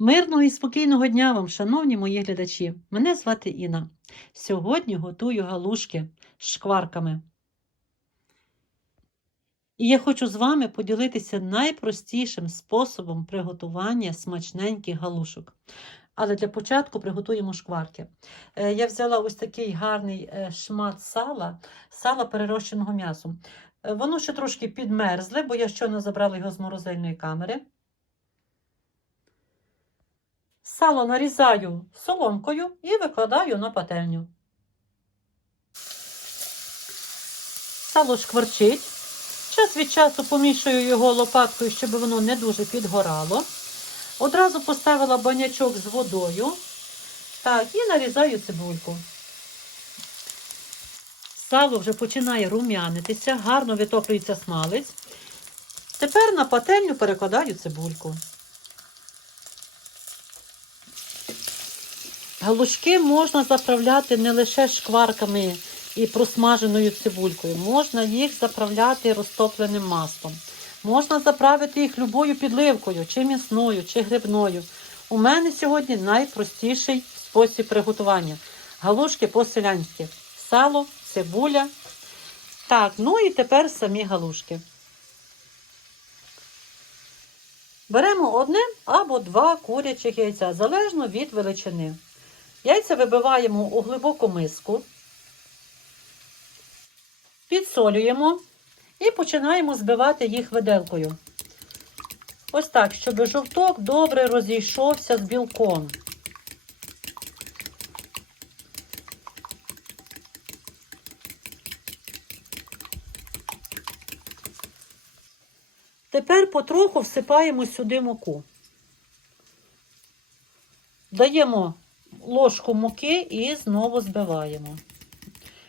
Мирного і спокійного дня вам, шановні мої глядачі. Мене звати Інна. Сьогодні готую галушки з шкварками. І я хочу з вами поділитися найпростішим способом приготування смачненьких галушок. Але для початку приготуємо шкварки. Е, Я взяла ось такий гарний е, шмат сала, сала перерощеного м'ясом. Е, Воно ще трошки підмерзле, бо я щойно забрала його з морозильної камери. Сало нарізаю соломкою і викладаю на пательню. Сало шкварчить. Час від часу помішую його лопаткою, щоб воно не дуже підгорало. Одразу поставила банячок з водою. Так, і нарізаю цибульку. Сало вже починає рум'янитися, гарно витоплюється смалець. Тепер на пательню перекладаю цибульку. Галушки можна заправляти не лише шкварками і просмаженою цибулькою, можна їх заправляти розтопленим маслом. Можна заправити їх любою підливкою, чи м'ясною, чи грибною. У мене сьогодні найпростіший спосіб приготування. Галушки по-селянськи. Сало, цибуля. Так, ну і тепер самі галушки. Беремо одне або два курячих яйця, залежно від величини. Яйця вибиваємо у глибоку миску, підсолюємо і починаємо збивати їх виделкою. Ось так, щоб жовток добре розійшовся з білком. Тепер потроху всипаємо сюди муку. Даємо ложку муки і знову збиваємо.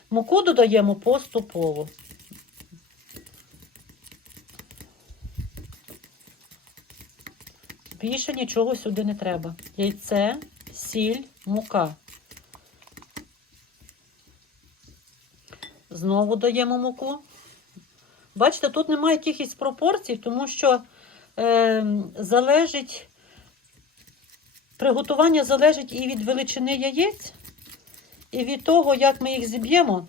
Муку додаємо поступово. Більше нічого сюди не треба. Яйце, сіль, мука. Знову даємо муку. Бачите, тут немає якихось пропорцій, тому що е, залежить Приготування залежить і від величини яєць, і від того, як ми їх зіб'ємо.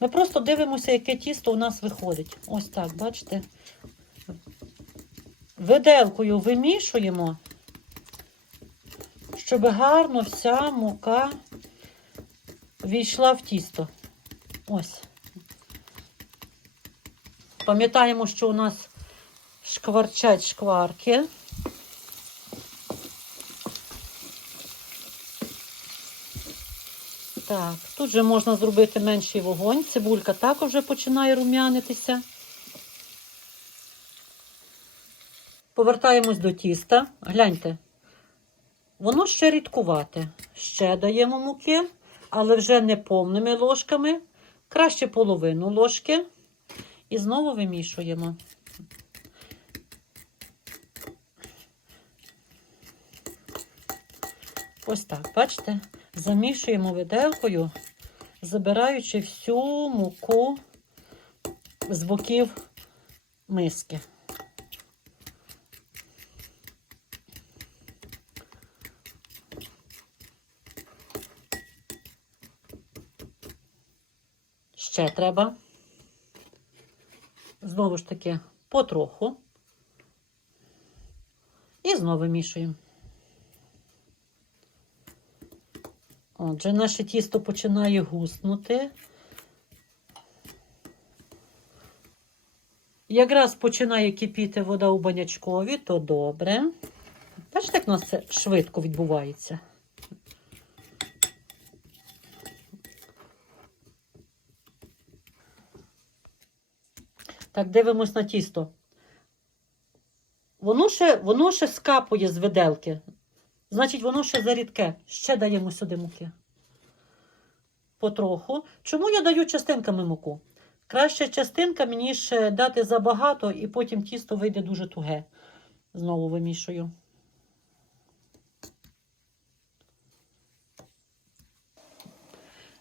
Ми просто дивимося, яке тісто у нас виходить. Ось так, бачите? Виделкою вимішуємо, щоб гарно вся мука війшла в тісто. Ось. Пам'ятаємо, що у нас шкварчать шкварки. Так, тут же можна зробити менший вогонь. Цибулька також вже починає рум'янитися. Повертаємось до тіста. Гляньте, воно ще рідкувате. Ще даємо муки, але вже не повними ложками. Краще половину ложки. І знову вимішуємо. Ось так, бачите? Замішуємо виделкою, забираючи всю муку з боків миски. Ще треба. Знову ж таки, потроху. І знову вимішуємо. Отже, наше тісто починає гуснути. Якраз починає кипіти вода у банячкові, то добре. Бачите, як у нас це швидко відбувається. Так, дивимось на тісто. Воно ще, воно ще скапує з виделки. Значить, воно ще зарідке. Ще даємо сюди муки. Потроху. Чому я даю частинками муку? Краще частинками, ніж дати забагато, і потім тісто вийде дуже туге. Знову вимішую.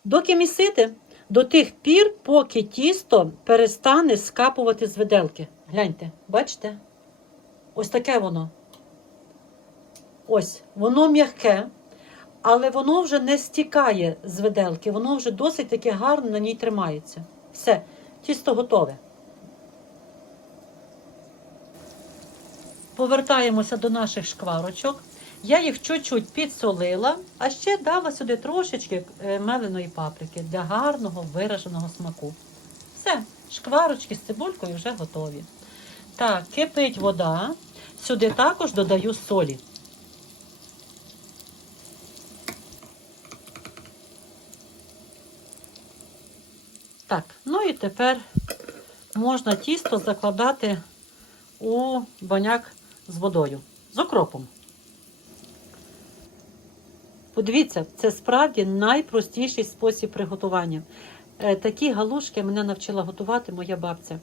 Доки місити, до тих пір, поки тісто перестане скапувати з виделки. Гляньте, бачите? Ось таке воно. Ось, воно м'яке, але воно вже не стікає з виделки, воно вже досить таке гарно на ній тримається. Все, тісто готове. Повертаємося до наших шкварочок. Я їх чуть-чуть підсолила, а ще дала сюди трошечки е, меленої паприки для гарного вираженого смаку. Все, шкварочки з цибулькою вже готові. Так, кипить вода. Сюди також додаю солі. Так, ну і тепер можна тісто закладати у баняк з водою, з окропом. Подивіться, це справді найпростіший спосіб приготування. Е, Такі галушки мене навчила готувати моя бабця.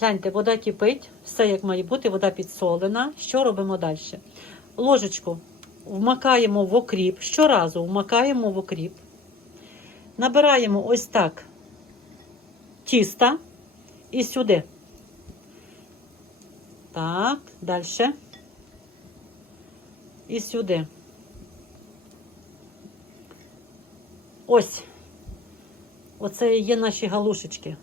Гляньте, вода кипить, все як має бути, вода підсолена. Що робимо далі? Ложечку вмакаємо в окріп, щоразу вмакаємо в окріп, набираємо ось так тіста і сюди. Так, далі. І сюди. Ось. Оце і є наші галушечки.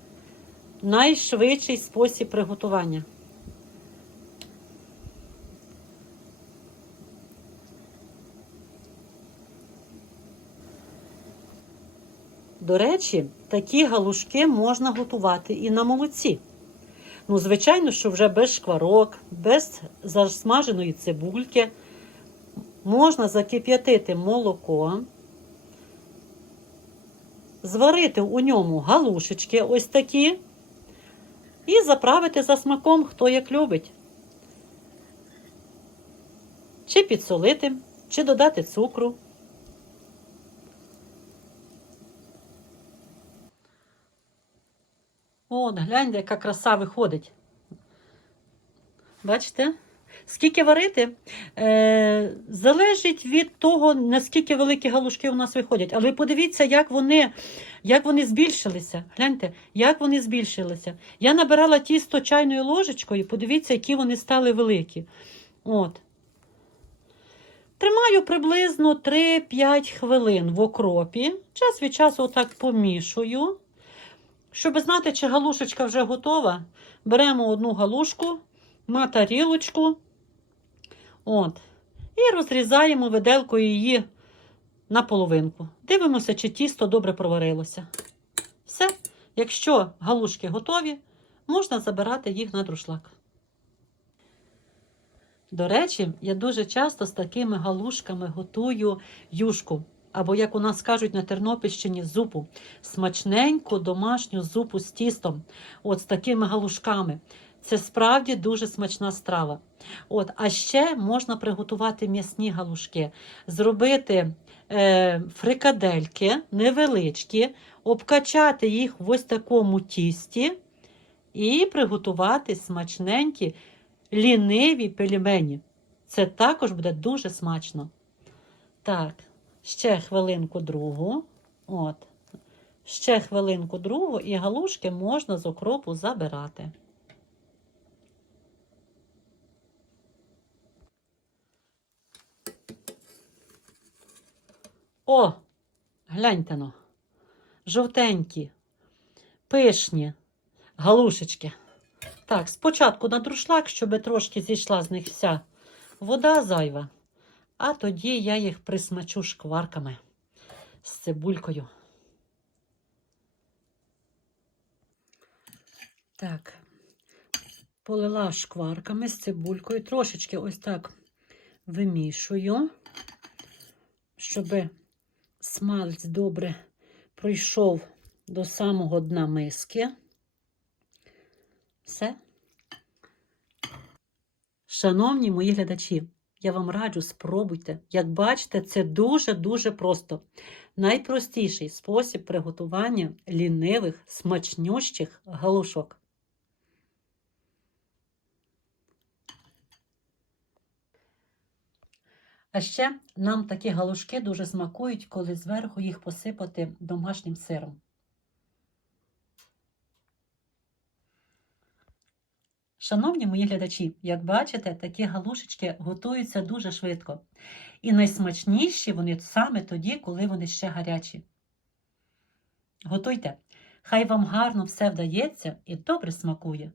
Найшвидший спосіб приготування. До речі, такі галушки можна готувати і на молоці. Ну, звичайно, що вже без шкварок, без засмаженої цибульки. Можна закип'ятити молоко, зварити у ньому галушечки ось такі, і заправити за смаком, хто як любить. Чи підсолити, чи додати цукру. От, гляньте, яка краса виходить. Бачите? Скільки варити? Е, залежить від того, наскільки великі галушки у нас виходять. Але подивіться, як вони, як вони збільшилися. Гляньте, як вони збільшилися. Я набирала тісто чайною ложечкою, подивіться, які вони стали великі. От. Тримаю приблизно 3-5 хвилин в окропі. Час від часу отак помішую. Щоб знати, чи галушечка вже готова, беремо одну галушку на тарілочку. От. І розрізаємо виделкою її на половинку. Дивимося, чи тісто добре проварилося. Все. Якщо галушки готові, можна забирати їх на друшлак. До речі, я дуже часто з такими галушками готую юшку. Або, як у нас кажуть на Тернопільщині, зупу. Смачненьку домашню зупу з тістом. От з такими галушками. Це справді дуже смачна страва. От, А ще можна приготувати м'ясні галушки, зробити е, фрикадельки невеличкі, обкачати їх в ось такому тісті і приготувати смачненькі ліниві пельмені. Це також буде дуже смачно. Так, ще хвилинку другу. От. Ще хвилинку другу, і галушки можна з окропу забирати. О, гляньте но. Жовтенькі, пишні галушечки. Так, спочатку на друшлак, щоб трошки зійшла з них вся вода зайва, а тоді я їх присмачу шкварками з цибулькою. Так, полила шкварками з цибулькою, трошечки ось так вимішую, щоб смалець добре пройшов до самого дна миски. Все. Шановні мої глядачі, я вам раджу, спробуйте. Як бачите, це дуже-дуже просто. Найпростіший спосіб приготування лінивих, смачнющих галушок. А ще нам такі галушки дуже смакують, коли зверху їх посипати домашнім сиром. Шановні мої глядачі, як бачите, такі галушечки готуються дуже швидко. І найсмачніші вони саме тоді, коли вони ще гарячі. Готуйте. Хай вам гарно все вдається і добре смакує.